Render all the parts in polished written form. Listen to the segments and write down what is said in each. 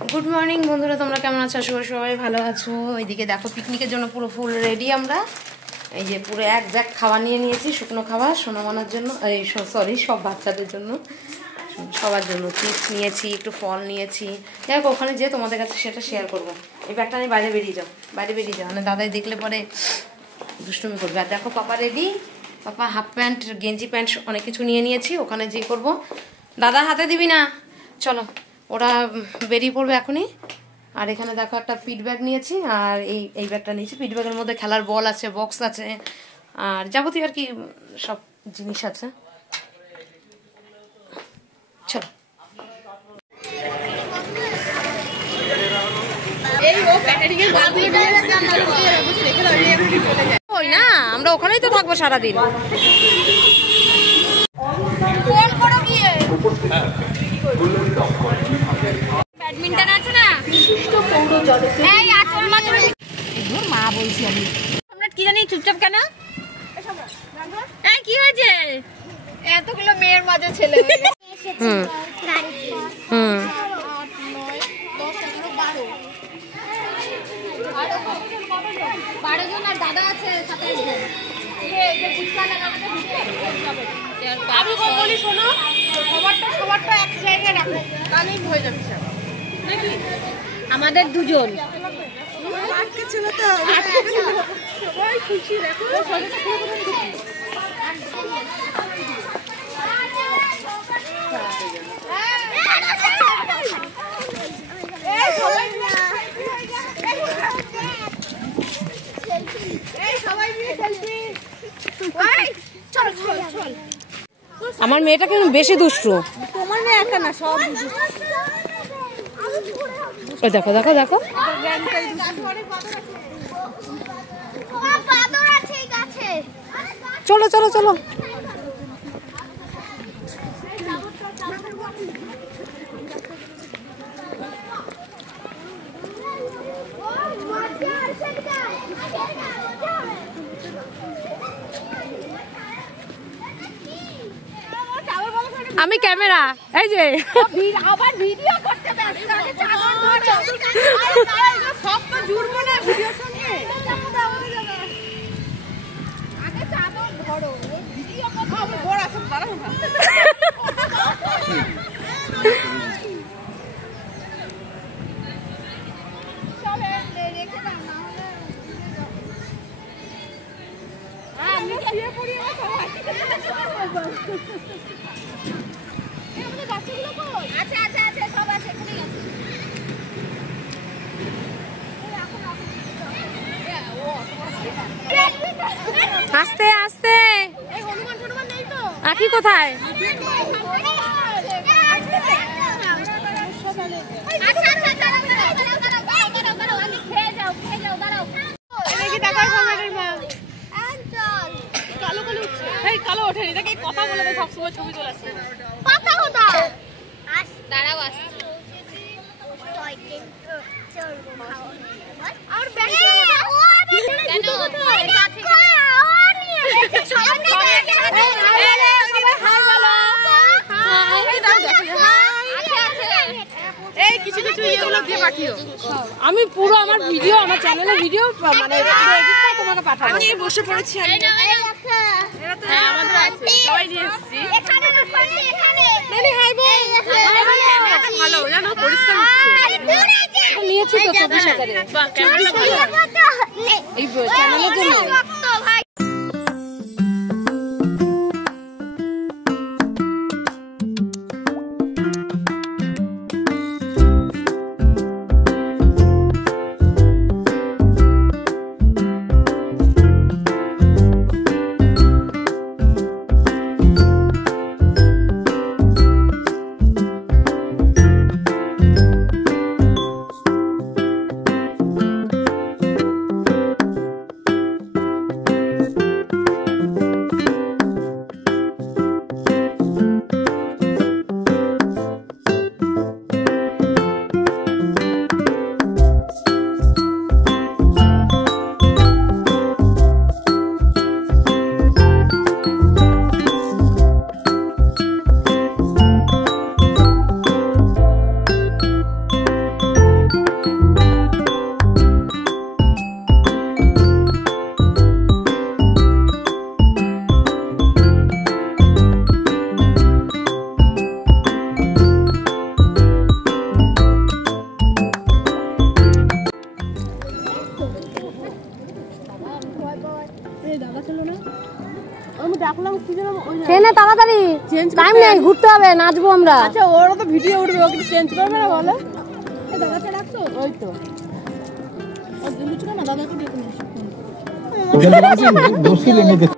Good morning বন্ধুরা, তোমরা কেমন আছো? আশা করি সবাই ভালো আছো। এইদিকে দেখো পিকনিকের জন্য পুরো ফুল রেডি। আমরা এই যে পুরো এক ব্যাগ খাবার নিয়ে নিয়েছি, শুকনো খাবার সোনামানার জন্য, এই সরি সব বাচ্চাদের জন্য, সবার জন্য চিপস নিয়েছি, একটু ফল নিয়েছি। যাই হোক, ওখানে যেয়ে তোমাদের কাছে সেটা শেয়ার করবো। এই ব্যাগটা নিয়ে বাইরে বেরিয়ে যাও, মানে দাদাই দেখলে পরে দুষ্টুমি করবে। আর দেখো পাপা রেডি, পাপা হাফ প্যান্ট, গেঞ্জি প্যান্ট অনেক কিছু নিয়ে নিয়েছি। ওখানে যেয়ে করবো। দাদা হাতে দিবি না, চলো ওরা বেরিয়ে পড়বে এখনই। আর এখানে দেখো একটা পিট ব্যাগ নিয়েছি, আর এই ব্যাগটা নিয়েছি। পিট ব্যাগের মধ্যে খেলার বল আছে, বক্স আছে, আর যাবতীয় আর কি সব জিনিস আছে। চলো ওই না, আমরা ওখানেই তো থাকবো সারাদিন। ব্যাডমিন্টন আছে না, মা বলছি আমি। কি জানি চুপচাপ কেন? কি হয়েছে? এতগুলো মেয়ের মাঝে ছেলে। আমি বলি শোনো, সবারটা এক জায়গায় রাখো, তাহলেই হয়ে যাবে নাকি? আমাদের দুজন ছিল তো, সবাই খুশি। দেখো আমার মেয়েটা কিন্তু বেশি দুষ্টু। তোমার মেয়ে একা না, সব দেখো দেখো দেখো। চলো চলো চলো। আমি ক্যামেরা, এই যে আবার ভিডিও করতে ব্যস্ত। সব তো জুড়বো না ভিডিওর সঙ্গে। আগে চাদর ধরো, ভিডিও করতে হবে। বড় আছে, দাঁড়াও না। সব রেখে দাও না হলে। আমি শুয়ে পড়ি না সবাই। আস্তে আস্তে। আখি কোথায়? কালো ওঠেনি, দেখে কথা বলে তো সবসময় ছবি চলে আসছে। কথা কোথায়? দাঁড়াও আসছে। আমি পুরো আমার ভিডিও, আমার চ্যানেলে ভিডিও মানে তোমাকে পাঠাবো। আমি বসে পড়েছি। ভালো জানো, পরিষ্কার নিয়েছি তো 24,000। এই চ্যানেলের জন্য। ট্রেনে তাড়াতাড়ি টাইম নেই, ঘুরতে হবে, নাচবো আমরা। আচ্ছা ওরা তো ভিডিও উঠবে, ওকে চেঞ্জ করবে না বলো? দাদাকে রাখছো? ওই তো না, দাদাকে দেখুন দোষী লেগে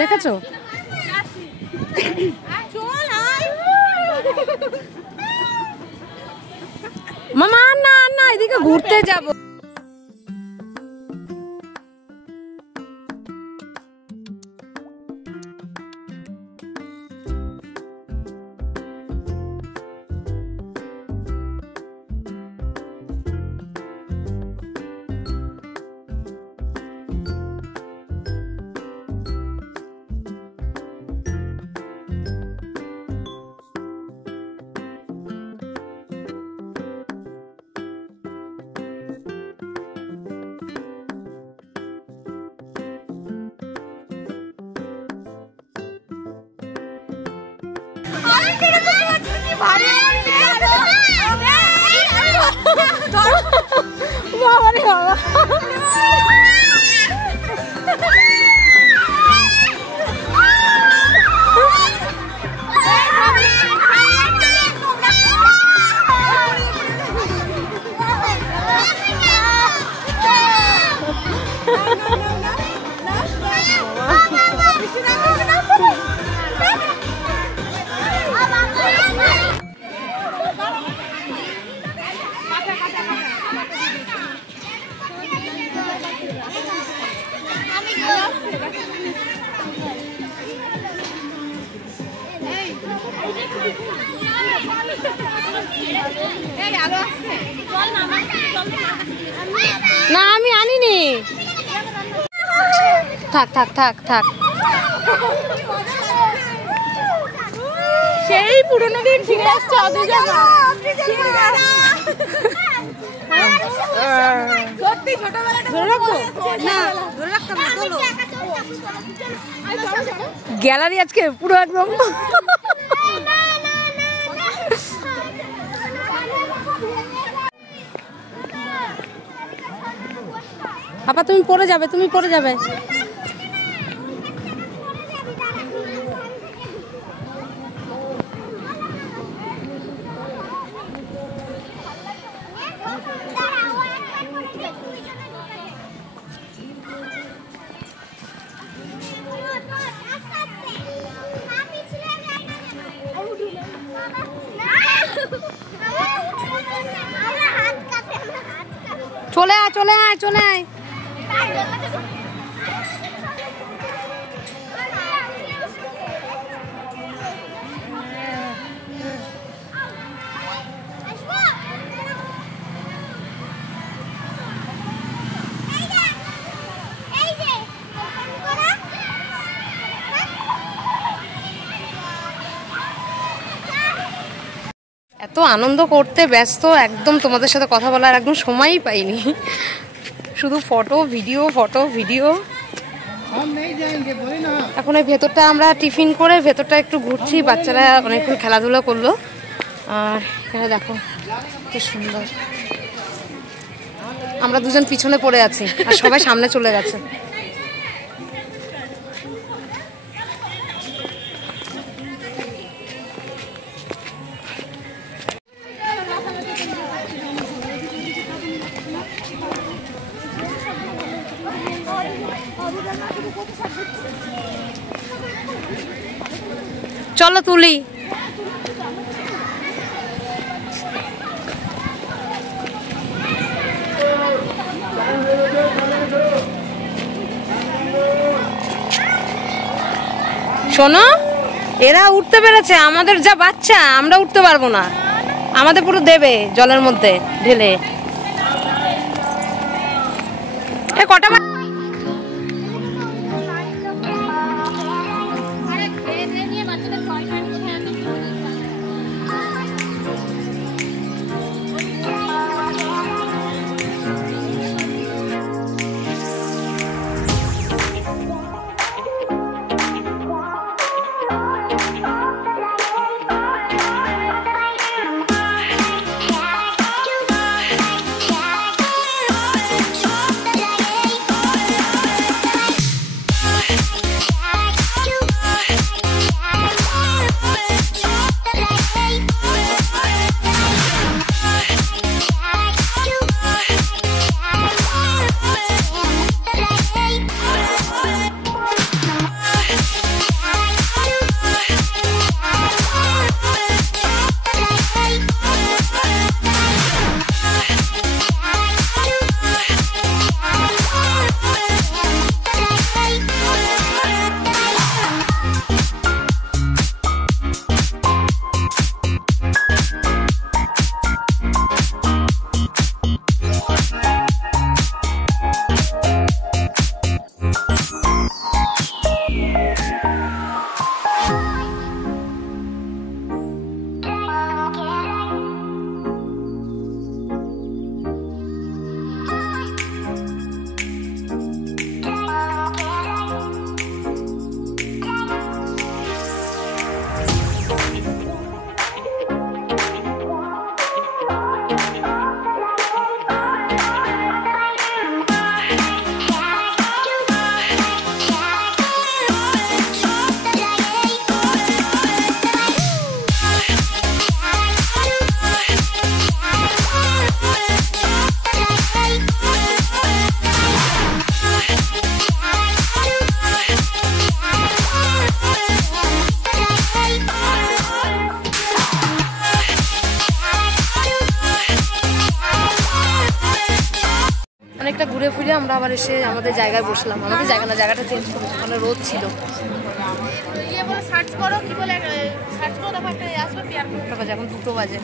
দেখেছো? মামা না না, এদিকে ঘুরতে যাবো। না আমি আনিনি, থাক থাক থাক থাক। সেই পুরোনো দিন ফিরে আসছে। সত্যি ছোটবেলাটা ধরে রাখবো না, ধরে রাখতাম না। চলো গ্যালারি আজকে পুরো একদম। আপা তুমি পড়ে যাবে, তুমি পড়ে যাবে। চলে আয় চলে আয় চলে আয়। এত আনন্দ করতে ব্যস্ত একদম, তোমাদের সাথে কথা বলার একদম সময়ই পাইনি, শুধু ফটো ভিডিও। এখন এই ভেতরটা আমরা টিফিন করে ভেতরটা একটু ঘুরছি, বাচ্চারা অনেকক্ষণ খেলাধুলা করলো। আর এখানে দেখো কি সুন্দর, আমরা দুজন পিছনে পড়ে আছি আর সবাই সামনে চলে গেছে। চলো তুলি। শোনো, এরা উঠতে পেরেছে, আমাদের যা বাচ্চা আমরা উঠতে পারবো না, আমাদের পুরো দেবে জলের মধ্যে ঢেলে। কটা অনেকটা ঘুরে ফিরে আমরা আবার এসে আমাদের জায়গায় বসলাম। আমাদের জায়গা না, জায়গাটা চেঞ্জ করবো, ওখানে রোদ ছিল। সার্চ করো, কি বলে সার্চ করো, দেখো একটা আসবে পিয়ার বাজে, এখন 2টো বাজে।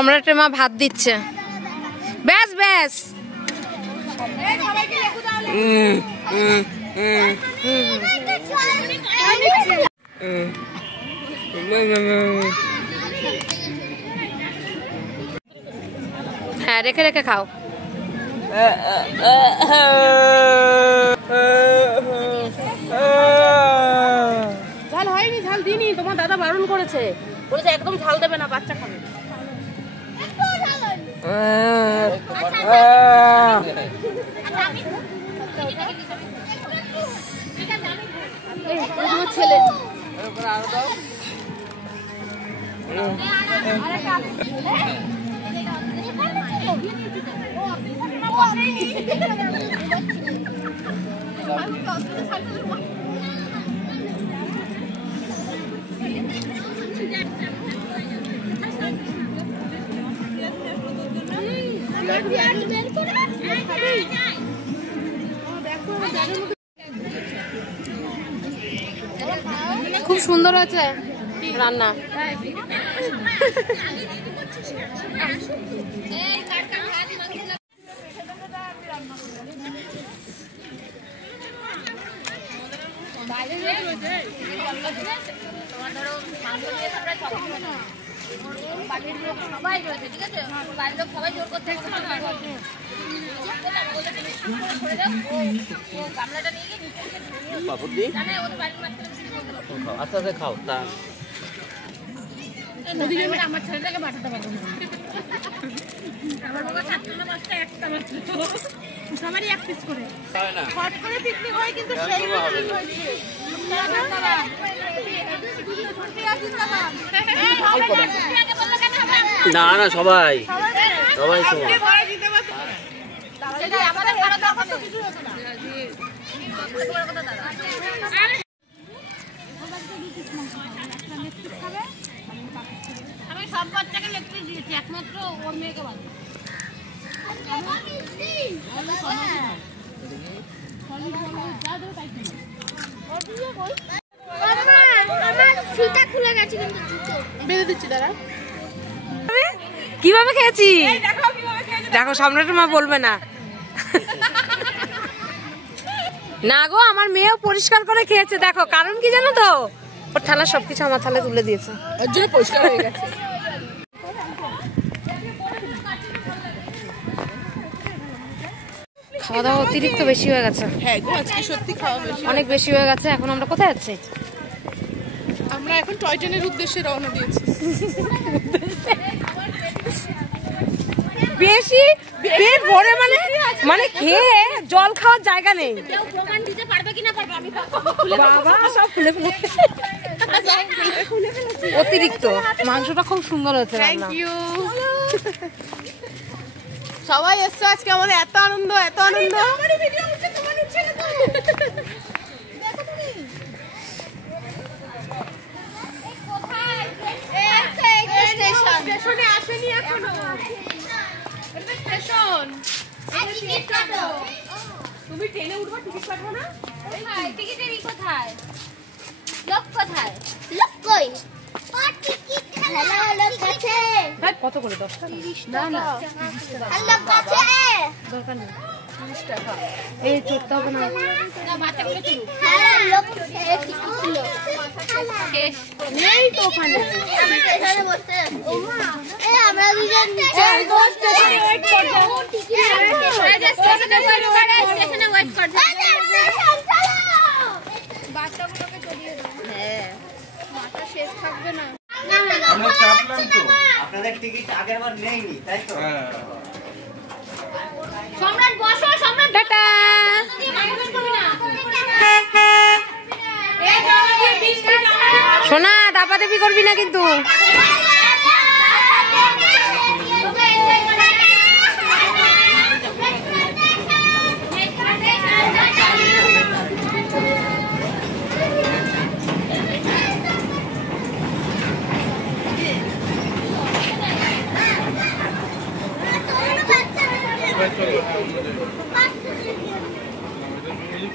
সম্রাটের মা ভাত দিচ্ছে। ব্যাস ব্যাস, হ্যাঁ রেখে রেখে খাও। ঝাল হয়নি, ঝাল দিইনি, তোমার দাদা বারণ করেছে, বলেছে একদম ঝাল দেবে না, বাচ্চা খাবে। ছেলে খুব সুন্দর হয়েছে রান্না। সবাই রয়েছে, ঠিক আছে, বাড়ির লোক সবাই জোর করতে গামলাটা নিয়ে আস্তে আস্তে খাও। তা আমার ছেলেটাকে পাঠাতে পারবো না, আমার বাবা 7টা মাছটা একটা মাত্র, সবারই এক পিস করে হট করে পিকনিক হয়, কিন্তু সেই না না, সবাই সবাই সবাই আমাদের খারাপ দরকার তো কিছু হতো না। আমি সব বাচ্চাকে লেগ পিস দিয়েছি, একমাত্র ওর মেয়েকে বাদ। বেঁধে দিচ্ছি দাঁড়া। কিভাবে খেয়েছি দেখো, সম্রাটের মা বলবে না। না গো, আমার মেয়েও পরিষ্কার করে খেয়েছে দেখো, কারণ কি জানো তো, ওর থালা সবকিছু আমার থালায় তুলে দিয়েছে, ওর জন্য পরিষ্কার হয়ে গেছে। খাওয়া দাওয়া অতিরিক্ত বেশি হয়ে গেছে। হ্যাঁ গো, আজকে সত্যি খাওয়া বেশি, অনেক বেশি হয়ে গেছে। এখন আমরা কোথায় যাচ্ছি? আমরা এখন টয় ট্রেনের উদ্দেশ্যে রওনা দিয়েছি। বেশি পেট ভরে মানে মানে খেয়ে জল খাওয়ার জায়গা নেই। কেউ প্রমাণ দিতে পারবে কিনা পারবে, আমি বাবা সব খুলে ফেলে অতিরিক্ত। মাংসটা খুব সুন্দর হয়েছে। Thank you. সবাই এসছো আজকে, আমাদের এত আনন্দ, এত আনন্দ। স্টেশনে আসেনি এখনো, এটা স্টেশন। তুমি ট্রেনে উঠবা, টিকিট কাটবো না? টিকিটের কোথায়, লোক কোথায়, লোক কই, টিকিট হ্যালো লোক আছে, হ্যাঁ কত করে? 10 টাকা? না না, লোক আছে, দরকার নেই, 30 টাকা। এই চড়তে হবে না। না বাচ্চাগুলো চলুক, হ্যালো লোক টিকিট ছিল শেষ নেই তো ওখানে। আমি এখানে বসতে আছি। ওমা এই আমরা দুজন এই তো স্টেশনে ওয়েট করছো। স্টেশনে ওয়েট করছে বাচ্চাগুলোকে চলিয়ে দাও। হ্যাঁ, মাথা শেষ থাকবে না। আমরা চাপলাম তো, আপনাদের টিকিট আগেরবার নেইনি তাই তো? সম্রাট বসো, সম্রাট টাটা। মানুষ করবি না। সোনা দাপাদাপি করবি না কিন্তু।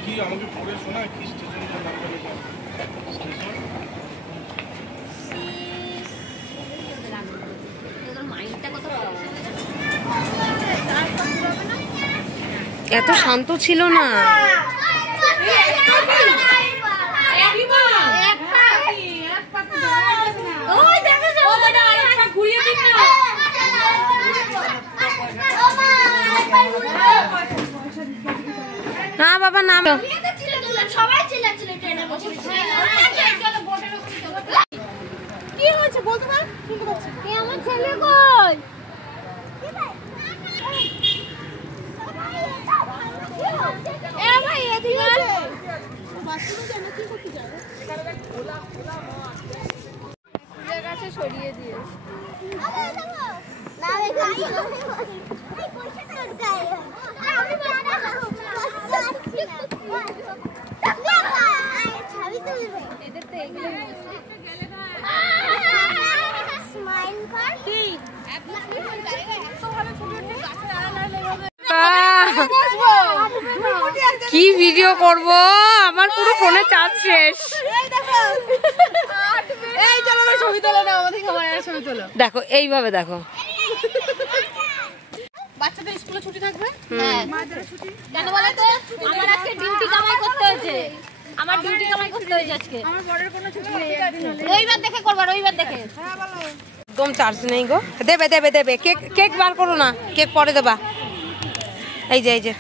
কি আমাকে পড়ে শোনায় কি স্টেশনটা নাম মাইন্ডটা কত এত শান্ত ছিল না। না বাবা না, সবাই চিল্লাচ্ছিল ট্রেনে বসে। কি হয়েছে বলতে পার? শুনতে পাচ্ছি। কে আমার ছেলে কই? এ ভাই এদিকে আয়। বাথরুমে কেন কি করতে যাবে? ফুলের গাছে সরিয়ে দিয়ে। না রে গাই। এই পয়সাটা গাই। আমি বাবা ছবি তুলবে। এদের তো এগুলো স্মাইল কর। কি এত ভাবে ছবি উঠছে গাছের আড়ালে হবে। কি ভিডিও করব, আমার পুরো ফোনে চার্জ শেষ। এই দেখো, এই চলো না ছবি তোলো না, আমাদের ক্যামেরায় ছবি তোলো। দেখো এইভাবে দেখো। বাচ্চাদের স্কুলে ছুটি থাকবে? হ্যাঁ কেন বলো তো? আমার আজকে ডিউটি কামাই করতে হয়েছে। আমার ডিউটি কামাই করতে হয়েছে আজকে। আমার বড়ের কোনো ছুটি নেই, একদিন হলে। রবিবার দেখে করবা, রবিবার দেখে। একদম চার্জ নেই গো। দেবে দেবে দেবে, কেক কেক বার করো না, কেক পরে দেবা। এই যে এই যে,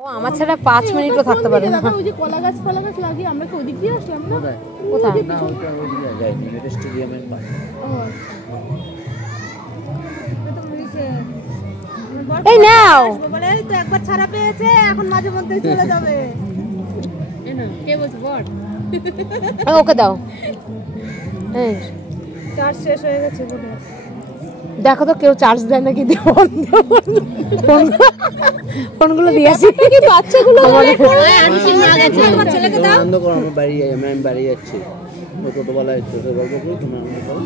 ও আমার ছেলে 5 মিনিটও থাকতে পারে না। ওই যে কলা গাছ লাগিয়ে আমরা কি ওদিক দিয়ে আসলাম না? কোথায়? না ওইটা ওইদিকে যায়নি, এটা স্টেডিয়ামের পাশে। এই নাও, বলে এই তো একবার ছাড়া পেয়েছে, এখন মাঝে মধ্যে চলে যাবে। এই না কে বলছে বড়? ওকে দাও। এই চার্জ শেষ হয়ে গেছে বলে। দেখো তো কেউ চার্জ দেয় নাকি, ফোনগুলো দিয়ে আসি। বাচ্চাগুলো তোমার ছেলেকে দাও। আনন্দ করো, আমার বাড়ি যাই, আমি বাড়ি যাচ্ছি। ও ছোটবেলায় ছোট গল্প করি, তোমার আনন্দ করো।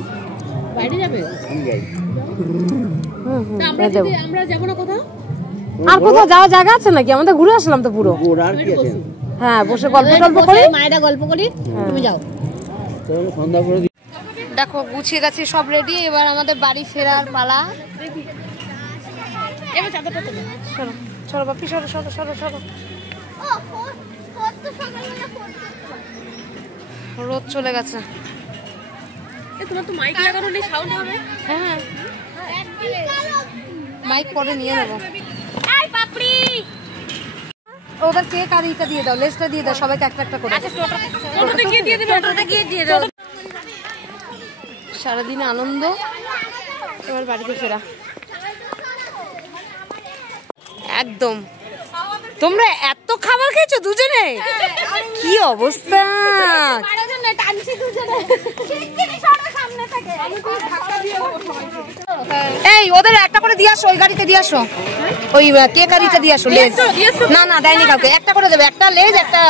বাইরে যাবে? আমি যাই। আমরা যাবো না কোথাও? আর কোথাও যাওয়ার জায়গা আছে নাকি? আমাদের ঘুরে আসলাম তো পুরো। ওর আর কি আছে? হ্যাঁ বসে গল্প টল্প করি। মায়েরা গল্প করি, তুমি যাও। চলো সন্ধ্যা করে দিই। দেখো গুছিয়ে গেছি সব রেডি, এবার আমাদের বাড়ি ফেরার পালা। এবার চাদরটা তোলো। সরো সরো বাপি, সরো সরো সরো সরো। ও ফোন তো সকালবেলা ফোন রোদ চলে গেছে। তোমার তো মাইক লাগানো নেই, সাউন্ড হবে। হ্যাঁ মাইক পরে নিয়ে নেবো। এই পাপড়ি ওদের কেক আর ইটা দিয়ে দাও, লেসটা দিয়ে দাও সবাইকে একটা একটা করে। টোটোতে গিয়ে দিয়ে দেবে, টোটোতে গিয়ে দিয়ে দাও। সারাদিন আনন্দ, এবার বাড়িতে ফেরা। একদম। তোমরা এত খাবার খেয়েছো দুজনে? কি অবস্থা! টানছি দুজনে সামনে থেকে। এই ওদের একটা করে দিয়ে আসো, ওই গাড়িতে দিয়ে আসো। ওই কেক আর ইটা দিয়ে আসো, লেজ। না না দেয়নি কাউকে, একটা করে দেবে, একটা লেজ একটা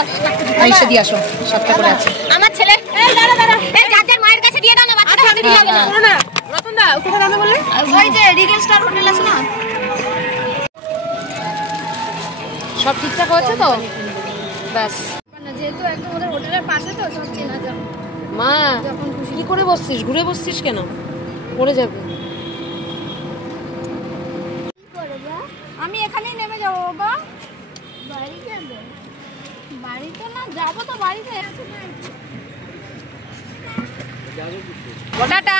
ইসে দিয়ে আসো, 7টা করে আছে। আমার ছেলে এই দাঁড়া দাঁড়া, এই যার মায়ের কাছে দিয়ে দাও না, বাচ্চাটা হাতে দিয়ে যাবে না। শোনো না রতন দা, কোথায় নামে বললে? ওই যে রিগেল স্টার হোটেল আছে না? সব ঠিকঠাক হচ্ছে তো? ব্যাস। যেহেতু একদম ওদের হোটেলের পাশে তো সব চেনা যাবে। মা কি করে বসছিস, ঘুরে বসছিস কেন? পড়ে যাবে। আমি এখানেই নেমে যাবো বাবা। বাড়ি যাবে? বাড়িতে না, যাবো তো বাড়িতে। টাটা।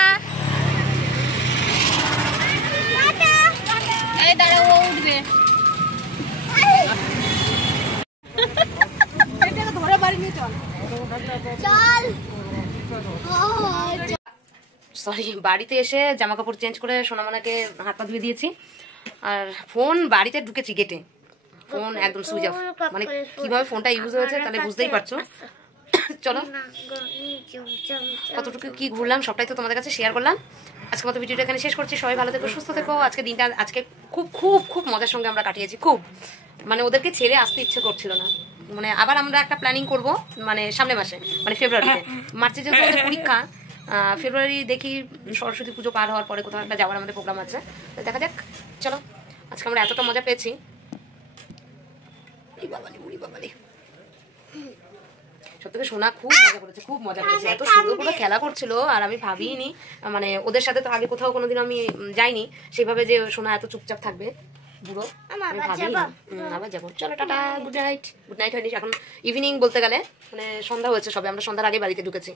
এই দাঁড়া, ও উঠবে। ধরে বাড়ি নিয়ে চল। চল। সরি, বাড়িতে এসে জামা কাপড় চেঞ্জ করে সোনামানাকে হাত পা ধুয়ে দিয়েছি। আর ফোন বাড়িতে ঢুকেছি গেটে, ফোন একদম সুইচ অফ। মানে কিভাবে ফোনটা ইউজ হয়েছে তাহলে বুঝতেই পারছো। চলো কতটুকু কি ঘুরলাম সবটাই তো তোমাদের কাছে শেয়ার করলাম। আজকের মতো ভিডিওটা এখানে শেষ করছি। সবাই ভালো থেকো, সুস্থ থেকো। আজকে দিনটা আজকে খুব খুব খুব মজার সঙ্গে আমরা কাটিয়েছি। খুব মানে ওদেরকে ছেড়ে আসতে ইচ্ছে করছিল না। মানে আবার আমরা একটা প্ল্যানিং করব, মানে সামনের মাসে, মানে ফেব্রুয়ারিতে। মার্চে যেহেতু আমাদের পরীক্ষা, ফেব্রুয়ারি দেখি সরস্বতী পুজো পার হওয়ার পরে কোথাও একটা যাওয়ার আমাদের প্রোগ্রাম আছে, দেখা যাক। চলো আজকে আমরা এতটা মজা পেয়েছি। সত্যি সোনা খুব মজা করেছে, খুব মজা করেছে, এত সুন্দর করে খেলা করছিল। আর আমি ভাবিনি, মানে ওদের সাথে তো আগে কোথাও কোনোদিন আমি যাইনি সেভাবে যে সোনা এত চুপচাপ থাকবে বুড়ো, আমি ভাবিনি। আবার যাবো, চলো tata, good night. Good night হয়নি, এখন ইভিনিং বলতে গেলে, মানে সন্ধ্যা হয়েছে সবে, আমরা সন্ধ্যার আগে বাড়িতে ঢুকেছি।